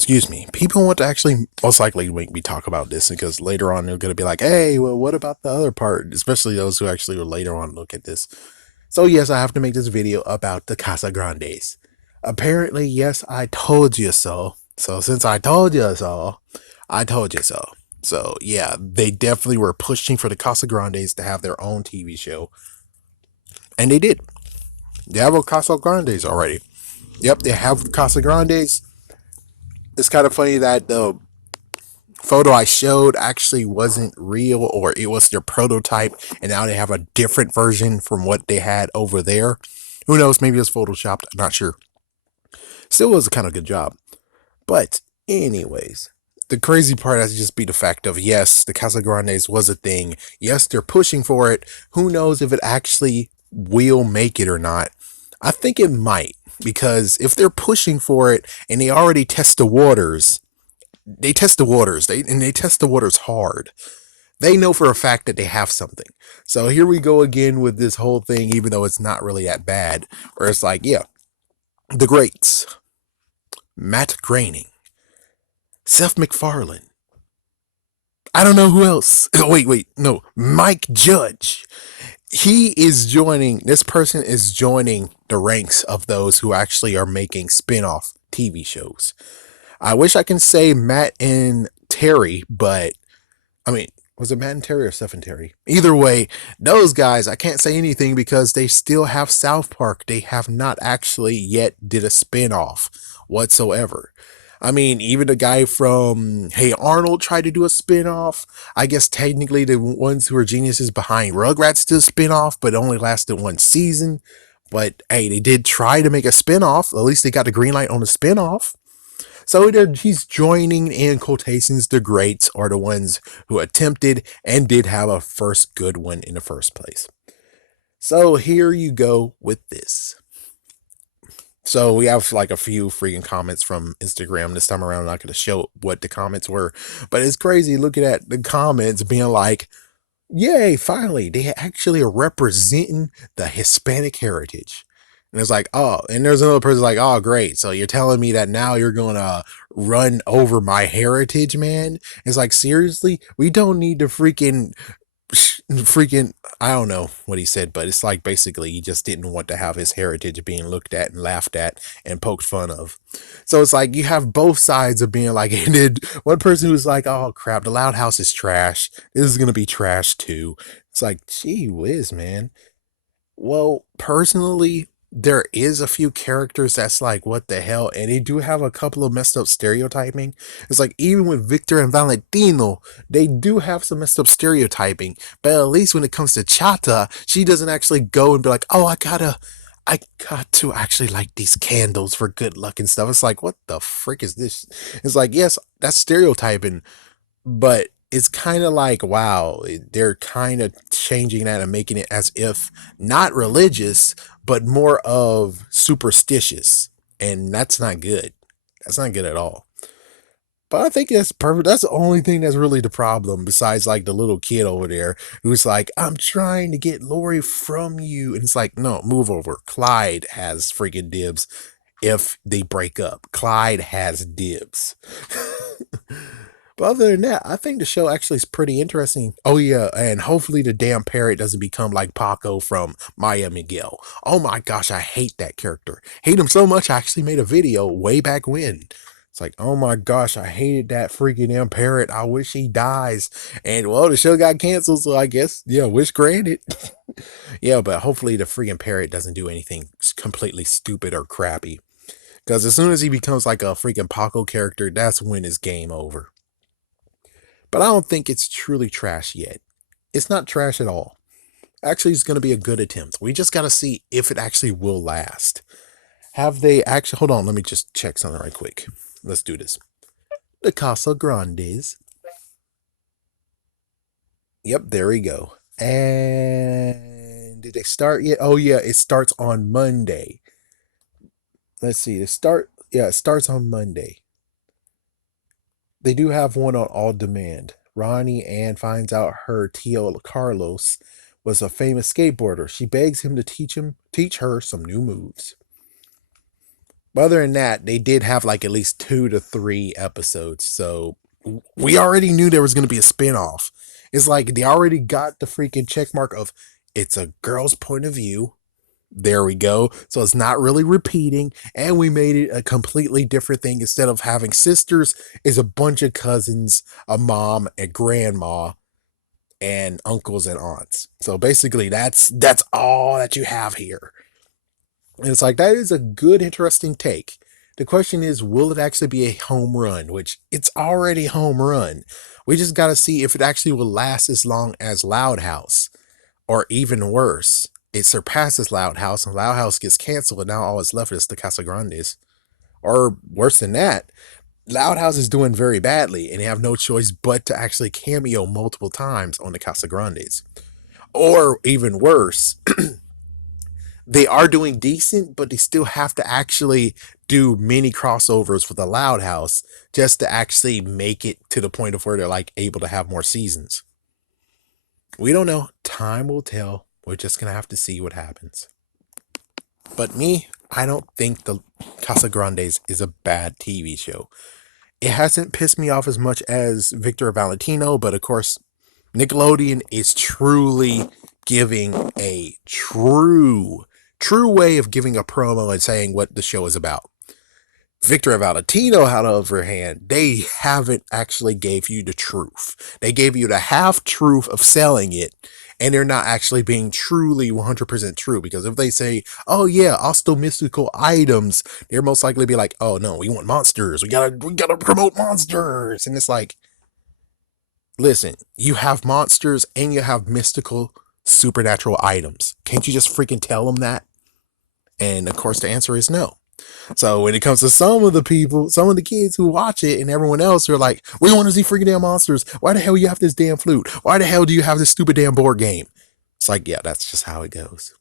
excuse me, people want to actually most likely make me talk about this because later on they're going to be like, hey, well, what about the other part? Especially those who actually will later on look at this. So, yes, I have to make this video about the Casagrandes. Apparently, yes, I told you so. So, since I told you so, I told you so. So, yeah, they definitely were pushing for the Casagrandes to have their own TV show. And they did. They have a Casagrandes already. Yep, they have Casagrandes. It's kind of funny that the photo I showed actually wasn't real, or it was their prototype, and now they have a different version from what they had over there. Who knows? Maybe it's photoshopped. I'm not sure. Still was a kind of good job. But, anyways, the crazy part has to just be the fact of yes, the Casagrandes was a thing. Yes, they're pushing for it. Who knows if it actually will make it or not? I think it might, because if they're pushing for it and they already test the waters, they test the waters. They test the waters hard. They know for a fact that they have something. So here we go again with this whole thing, even though it's not really that bad. Where it's like, yeah, the greats, Matt Groening, Seth MacFarlane. I don't know who else. Wait, no, Mike Judge. He is joining. This person is joining the ranks of those who actually are making spin-off TV shows. I wish I can say Matt and Terry, but I mean, was it Matt and Terry or Steph and Terry? Either way, those guys, I can't say anything because they still have South Park. They have not actually yet did a spin-off whatsoever. I mean, even the guy from Hey Arnold tried to do a spin-off. I guess technically the ones who are geniuses behind Rugrats did a spin-off, but it only lasted one season. But hey, they did try to make a spin-off. At least they got the green light on the spin-off. So he's joining in quotations the greats, or the ones who attempted and did have a first good one in the first place. So here you go with this. So we have like a few freaking comments from Instagram this time around. I'm not going to show what the comments were, but it's crazy looking at the comments being like, yay, finally, they actually are representing the Hispanic heritage. And it's like, oh, and there's another person like, oh, great. So you're telling me that now you're going to run over my heritage, man? It's like, seriously? We don't need to freaking, I don't know what he said, but it's like basically he just didn't want to have his heritage being looked at and laughed at and poked fun of. So it's like you have both sides of being like, and then one person who's like, oh crap, the Loud House is trash. This is gonna be trash too. It's like, gee whiz, man. Well, personally, there is a few characters that's like, what the hell? And they do have a couple of messed up stereotyping. It's like, even with Victor and Valentino, they do have some messed up stereotyping. But at least when it comes to Chata, she doesn't actually go and be like, oh, I got to actually light these candles for good luck and stuff. It's like, what the frick is this? It's like, yes, that's stereotyping, but it's kind of like, wow, they're kind of changing that and making it as if not religious, but more of superstitious. And that's not good. That's not good at all. But I think that's perfect. That's the only thing that's really the problem, besides like the little kid over there who's like, I'm trying to get Lori from you. And it's like, no, move over. Clyde has freaking dibs if they break up. Clyde has dibs. But other than that, I think the show actually is pretty interesting. Oh yeah, and hopefully the damn parrot doesn't become like Paco from Maya Miguel. Oh my gosh, I hate that character. Hate him so much I actually made a video way back when. It's like, oh my gosh, I hated that freaking damn parrot. I wish he dies. And well, the show got canceled, so I guess, yeah, wish granted. Yeah, but hopefully the freaking parrot doesn't do anything completely stupid or crappy. Because as soon as he becomes like a freaking Paco character, that's when it's game over. But I don't think it's truly trash yet. It's not trash at all. Actually, it's going to be a good attempt. We just got to see if it actually will last. Have they actually... Hold on, let me just check something right quick. Let's do this. The Casa Grandes. Yep, there we go. And did they start yet? Oh yeah, it starts on Monday. Let's see. It starts on Monday. They do have one on all demand. Ronnie Ann finds out her Tio Carlos was a famous skateboarder. She begs him to teach her some new moves. But other than that, they did have like at least 2 to 3 episodes. So we already knew there was going to be a spinoff. It's like they already got the freaking check mark of it's a girl's point of view. There we go. So it's not really repeating. And we made it a completely different thing. Instead of having sisters, is a bunch of cousins, a mom, a grandma, and uncles and aunts. So basically that's all that you have here. And it's like that is a good, interesting take. The question is, will it actually be a home run? Which it's already a home run. We just got to see if it actually will last as long as Loud House, or even worse, it surpasses Loud House, and Loud House gets canceled, and now all that's left is the Casagrandes. Or worse than that, Loud House is doing very badly, and they have no choice but to actually cameo multiple times on the Casagrandes. Or even worse, they are doing decent, but they still have to actually do mini crossovers for the Loud House just to actually make it to the point of where they're like able to have more seasons. We don't know. Time will tell. We're just gonna have to see what happens. But me, I don't think the Casagrandes is a bad TV show. It hasn't pissed me off as much as Victor Valentino, but of course, Nickelodeon is truly giving a true way of giving a promo and saying what the show is about. Victor and Valentino, on the other hand, they haven't actually gave you the truth. They gave you the half truth of selling it, and they're not actually being truly 100% true. Because if they say, "Oh yeah, also mystical items," they're most likely be like, "Oh no, we want monsters. We gotta promote monsters." And it's like, listen, you have monsters and you have mystical supernatural items. Can't you just freaking tell them that? And of course, the answer is no. So when it comes to some of the people, some of the kids who watch it and everyone else who are like, we want to see freaking damn monsters. Why the hell you have this damn flute? Why the hell do you have this stupid damn board game? It's like, yeah, that's just how it goes.